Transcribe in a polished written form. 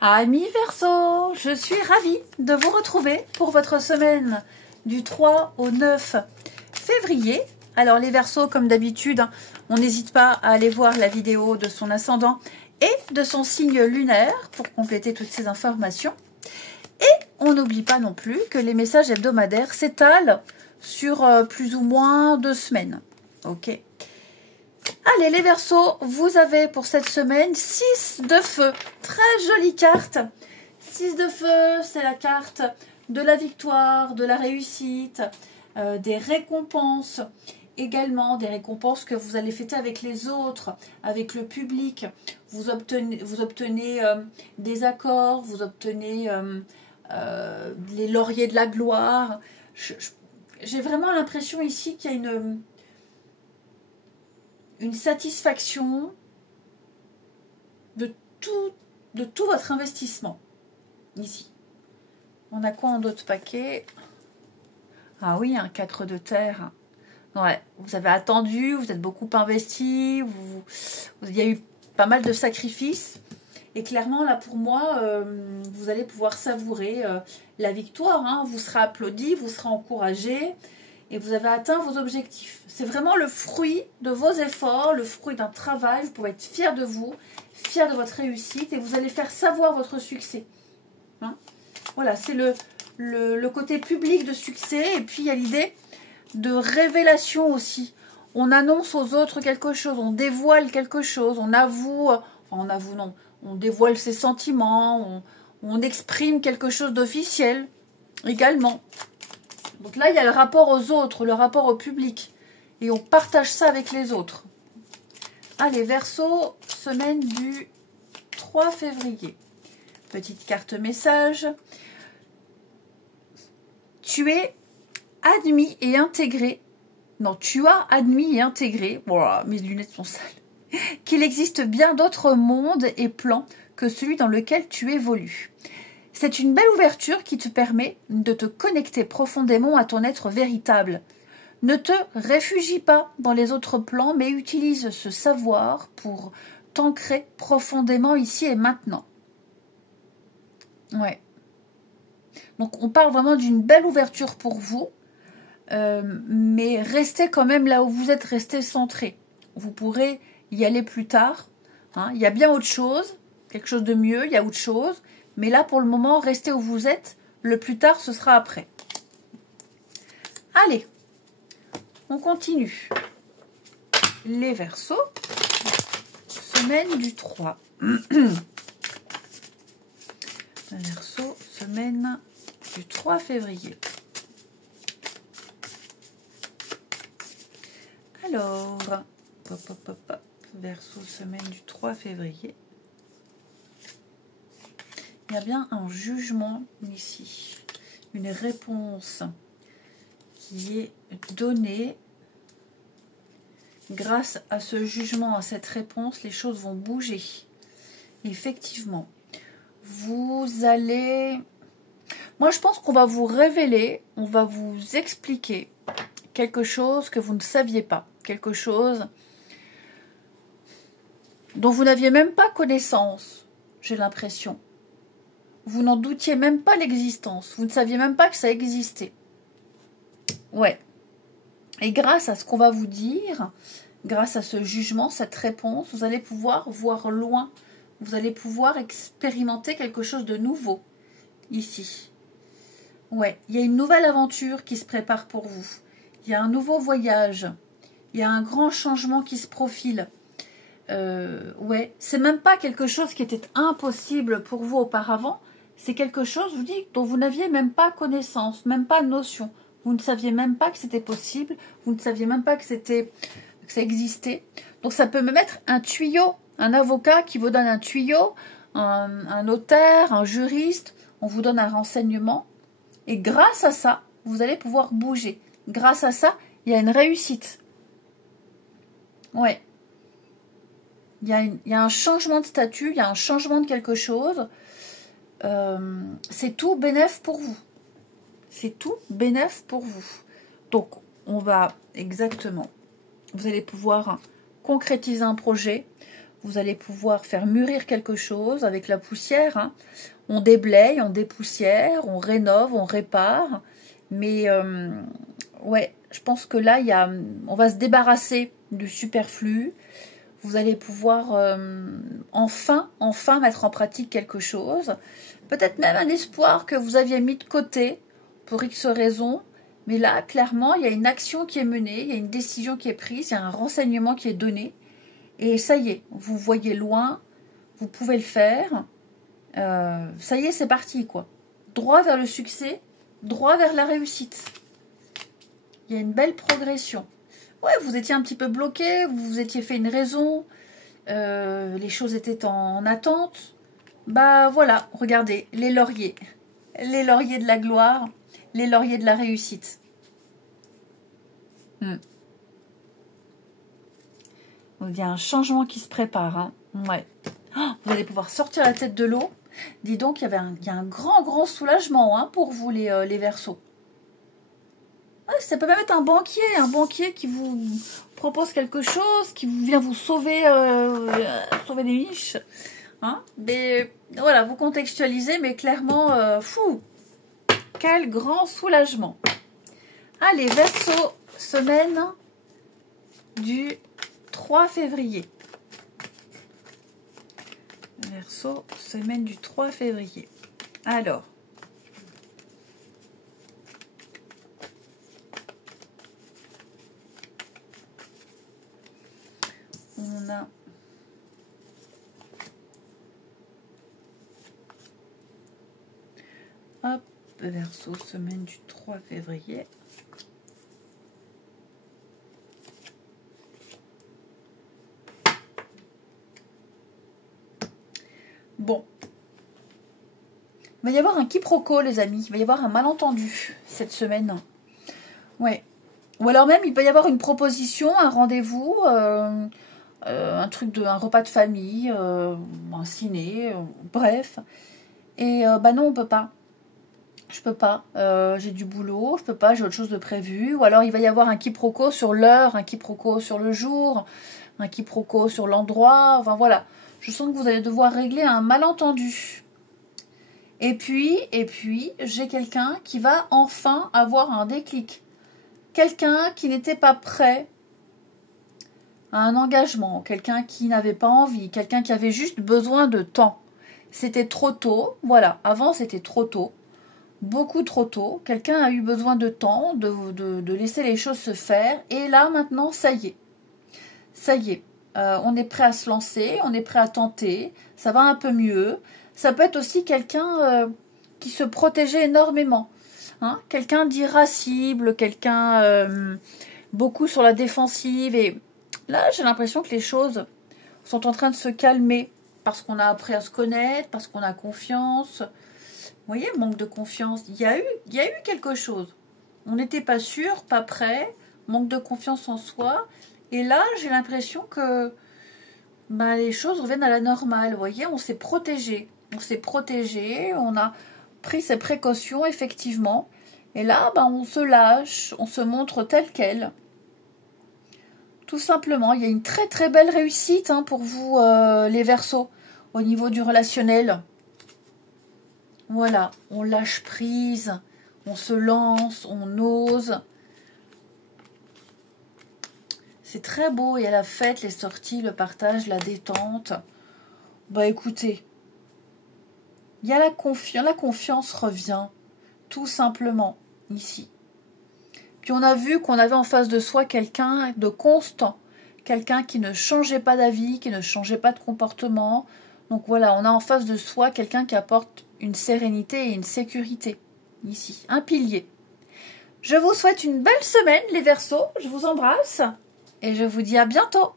Amis Verseau, je suis ravie de vous retrouver pour votre semaine du 3 au 9 février. Alors les Verseaux, comme d'habitude, on n'hésite pas à aller voir la vidéo de son ascendant et de son signe lunaire pour compléter toutes ces informations. Et on n'oublie pas non plus que les messages hebdomadaires s'étalent sur plus ou moins 2 semaines. Ok. Allez les Verseaux, vous avez pour cette semaine 6 de feu. Très jolie carte. 6 de feu, c'est la carte de la victoire, de la réussite, des récompenses. Également des récompenses que vous allez fêter avec les autres, avec le public. Vous obtenez des accords, vous obtenez les lauriers de la gloire. J'ai vraiment l'impression ici qu'il y a une satisfaction de tout votre investissement. Ici. On a quoi en d'autres paquets? Ah oui, un 4 de terre. Ouais, vous avez attendu, vous êtes beaucoup investi, il y a eu pas mal de sacrifices. Et clairement, là, pour moi, vous allez pouvoir savourer la victoire. Hein. Vous serez applaudi, vous serez encouragé et vous avez atteint vos objectifs. C'est vraiment le fruit de vos efforts, le fruit d'un travail. Vous pouvez être fier de vous, fier de votre réussite et vous allez faire savoir votre succès. Hein. Voilà, c'est le côté public de succès. Et puis, il y a l'idée de révélation aussi. On annonce aux autres quelque chose, on dévoile quelque chose, on avoue, enfin on avoue non, on dévoile ses sentiments, on exprime quelque chose d'officiel également. Donc là, il y a le rapport aux autres, le rapport au public. Et on partage ça avec les autres. Allez, Verseau, semaine du 3 février. Petite carte message. Tu es admis et intégré. Non, tu as admis et intégré. Voilà, mes lunettes sont sales. Qu'il existe bien d'autres mondes et plans que celui dans lequel tu évolues. C'est une belle ouverture qui te permet de te connecter profondément à ton être véritable. Ne te réfugie pas dans les autres plans, mais utilise ce savoir pour t'ancrer profondément ici et maintenant. Ouais. Donc, on parle vraiment d'une belle ouverture pour vous, mais restez quand même là où vous êtes, restez centré. Vous pourrez y aller plus tard. Hein. Il y a bien autre chose, quelque chose de mieux, il y a autre chose. Mais là, pour le moment, restez où vous êtes. Le plus tard, ce sera après. Allez, on continue. Les Verseaux, semaine du 3. Verseau, semaine du 3 février. Alors, Verseau, semaine du 3 février. Il y a bien un jugement ici, une réponse qui est donnée. Grâce à ce jugement, à cette réponse, les choses vont bouger. Effectivement, vous allez... Moi, je pense qu'on va vous révéler, on va vous expliquer quelque chose que vous ne saviez pas. Quelque chose dont vous n'aviez même pas connaissance, j'ai l'impression. Vous n'en doutiez même pas l'existence. Vous ne saviez même pas que ça existait. Ouais. Et grâce à ce qu'on va vous dire, grâce à ce jugement, cette réponse, vous allez pouvoir voir loin. Vous allez pouvoir expérimenter quelque chose de nouveau. Ici. Ouais. Il y a une nouvelle aventure qui se prépare pour vous. Il y a un nouveau voyage. Il y a un grand changement qui se profile. Ouais. C'est même pas quelque chose qui était impossible pour vous auparavant. C'est quelque chose, je vous dis, dont vous n'aviez même pas connaissance, même pas notion. Vous ne saviez même pas que c'était possible. Vous ne saviez même pas que ça existait. Donc ça peut me mettre un tuyau, un avocat qui vous donne un tuyau, un notaire, un juriste. On vous donne un renseignement. Et grâce à ça, vous allez pouvoir bouger. Grâce à ça, il y a une réussite. Ouais. Il y a un changement de statut, il y a un changement de quelque chose. C'est tout bénef pour vous. C'est tout bénef pour vous. Donc, on va exactement... Vous allez pouvoir concrétiser un projet. Vous allez pouvoir faire mûrir quelque chose avec la poussière. Hein. On déblaye, on dépoussière, on rénove, on répare. Mais ouais, je pense que là, on va se débarrasser du superflu. Vous allez pouvoir enfin mettre en pratique quelque chose. Peut-être même un espoir que vous aviez mis de côté pour X raisons. Mais là, clairement, il y a une action qui est menée, il y a une décision qui est prise, il y a un renseignement qui est donné. Et ça y est, vous voyez loin, vous pouvez le faire. Ça y est, c'est parti, quoi. Droit vers le succès, droit vers la réussite. Il y a une belle progression. Ouais, vous étiez un petit peu bloqué, vous vous étiez fait une raison, les choses étaient en attente. Bah voilà, regardez, les lauriers de la gloire, les lauriers de la réussite. Il y a un changement qui se prépare. Hein. Ouais. Oh, vous allez pouvoir sortir la tête de l'eau. Dis donc, il y a un grand soulagement hein, pour vous les Verseaux. Ouais, ça peut même être un banquier qui vous propose quelque chose, qui vient vous sauver, sauver des miches. Hein, mais voilà, vous contextualisez, mais clairement, fou, quel grand soulagement. Allez, Verseau, semaine du 3 février. Verseau, semaine du 3 février. Alors, on a hop, Verseau, semaine du 3 février. Bon. Il va y avoir un quiproquo, les amis. Il va y avoir un malentendu cette semaine. Ouais. Ou alors même, il peut y avoir une proposition, un rendez-vous, un repas de famille, un ciné, bref. Et bah non, on peut pas. Je peux pas. J'ai du boulot, je peux pas, j'ai autre chose de prévu. Ou alors il va y avoir un quiproquo sur l'heure, un quiproquo sur le jour, un quiproquo sur l'endroit. Enfin voilà. Je sens que vous allez devoir régler un malentendu. Et puis j'ai quelqu'un qui va enfin avoir un déclic. Quelqu'un qui n'était pas prêt à un engagement. Quelqu'un qui n'avait pas envie. Quelqu'un qui avait juste besoin de temps. C'était trop tôt. Voilà, avant c'était trop tôt. Beaucoup trop tôt. Quelqu'un a eu besoin de temps, de laisser les choses se faire. Et là, maintenant, ça y est. Ça y est. On est prêt à se lancer, on est prêt à tenter, ça va un peu mieux. Ça peut être aussi quelqu'un qui se protégeait énormément. Hein, quelqu'un d'irascible, quelqu'un beaucoup sur la défensive. Et là, j'ai l'impression que les choses sont en train de se calmer parce qu'on a appris à se connaître, parce qu'on a confiance. Vous voyez, manque de confiance. Il y a eu quelque chose. On n'était pas sûr, pas prêt, manque de confiance en soi. Et là, j'ai l'impression que les choses reviennent à la normale. Vous voyez, on s'est protégé. On a pris ses précautions, effectivement. Et là, on se lâche, on se montre tel quel. Tout simplement, il y a une très très belle réussite hein, pour vous, les Verseaux, au niveau du relationnel. Voilà, on lâche prise, on se lance, on ose. C'est très beau, il y a la fête, les sorties, le partage, la détente. Bah écoutez, il y a la confiance revient, tout simplement, ici. Puis on a vu qu'on avait en face de soi quelqu'un de constant, quelqu'un qui ne changeait pas d'avis, qui ne changeait pas de comportement. Donc voilà, on a en face de soi quelqu'un qui apporte une sérénité et une sécurité, ici, un pilier. Je vous souhaite une belle semaine, les Verseaux, je vous embrasse. Et je vous dis à bientôt.